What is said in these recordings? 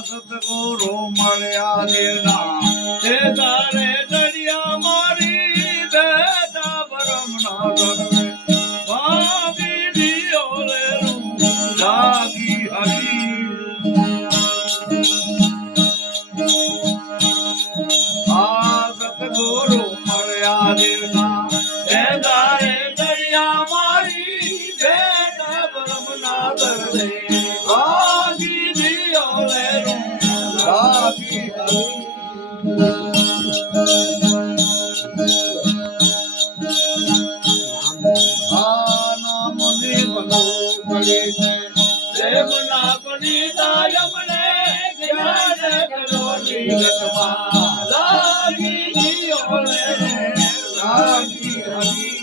સતગુરુ મળ્યા દેના તે તારે દરિયા મારી દેતા બ્રહ્મણા કરવે ભાગી દિયો રે લાગી હરી આ સતગુરુ મળ્યા દેના તે તારે દરિયા મારી દેતા બ્રહ્મણા કરવે ભાગી દિયો રે લાગી હરી પ્રેમના પનિતા યમને જ્ઞાન કરો નિગતમાં લાગી જીઓ રે લાગી હરી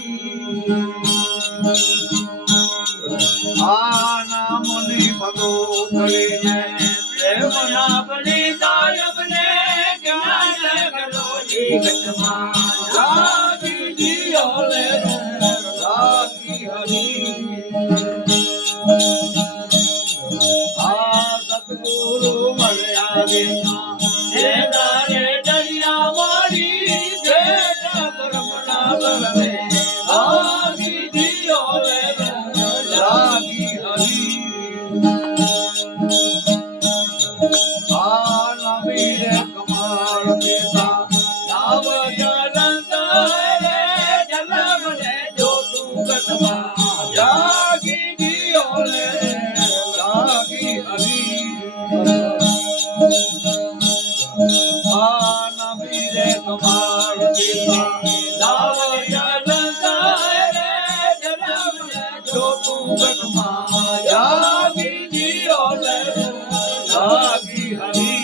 આ નામની ભગો કરીને પ્રેમના પનિતા યમને જ્ઞાન કરો નિગતમાં લાગી જીઓ રે લાગી હરી સતગુરુ મળ્યા દેના જે તારે દરિયા મારી દેતા બ્રહ્મણા કરવે લાગી દિયો રે લાગી હરી આ નબી રે કમાલ દેતા નાવ જલંત રે જલમ ને જો તું ગતમાં લાગી દિયો રે લાગી હરી નબી રે કમાલ દેતા નાવ જલંત રે જલમ ને જો તું ગતમાં લાગી દિયો રે લાગી હરી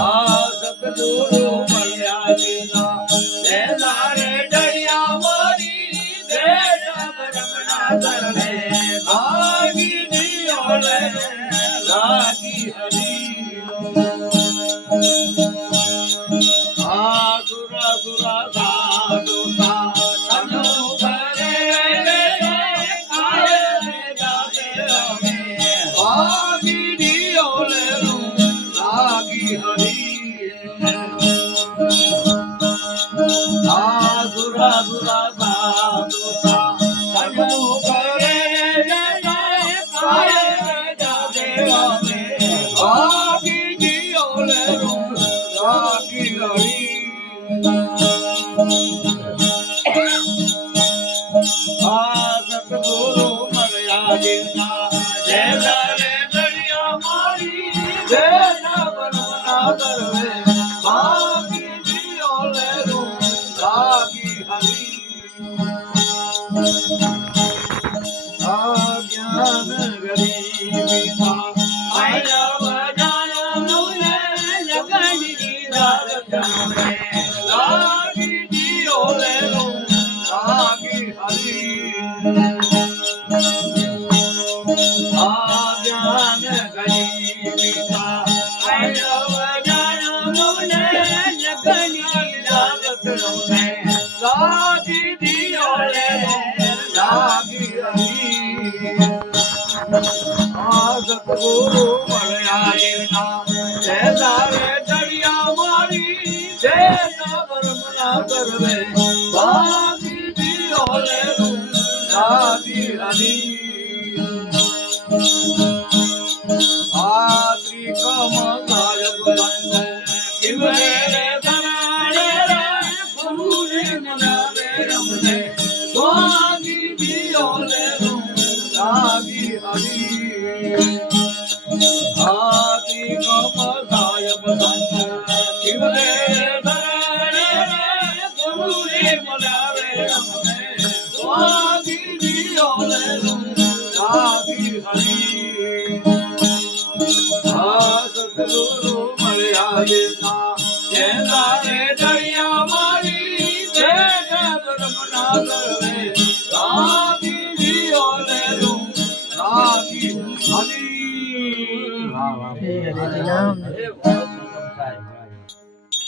આ સતગુરુ મળ્યા દેના તે તારે દરિયા મારી દેતા બ્રહ્મણા કરવે લાગી દિયો રે લાગી હરી આ સુરા સુરા સાધુ સાધુ કરે લાગી દિયો રે લાગી હરી આ સુરા સુરા સાધુ સાધુ કરે લાગી દિયો રે લાગી હરી આ સતગુરુ મળ્યા દેના જે તારે દરિયા મારી દેતા બ્રહ્મણા કરવે લાગી દિયો રે લાગી હરી આ જ્ઞાન ગરીબી લાગી દિયો રે લાગી હરી આ જ્ઞાન ગરીબી લાગી દિયો રે લાગી હરી આ સતગુરુ મળ્યા દેના તે તારે દરિયા મારી દેતા બ્રહ્મણા કરવે લાગી દિયો રે લાગી હરી આ ત્રિકમ સાયબ બંધ કિમરે રે ધરાડે રે ગુરુ રે મનાવે રમને લાગી દિયો રે લાગી હરી આ ત્રિકમ સાયબ બંધ કિમરે ધરાડે રે હરી આ સતગુરુ મળ્યા દેતા જેનારે દરિયા મારી જે ધર્મના ગરવે લાગી જીઓ લેલું લાગી હરી હરે રામ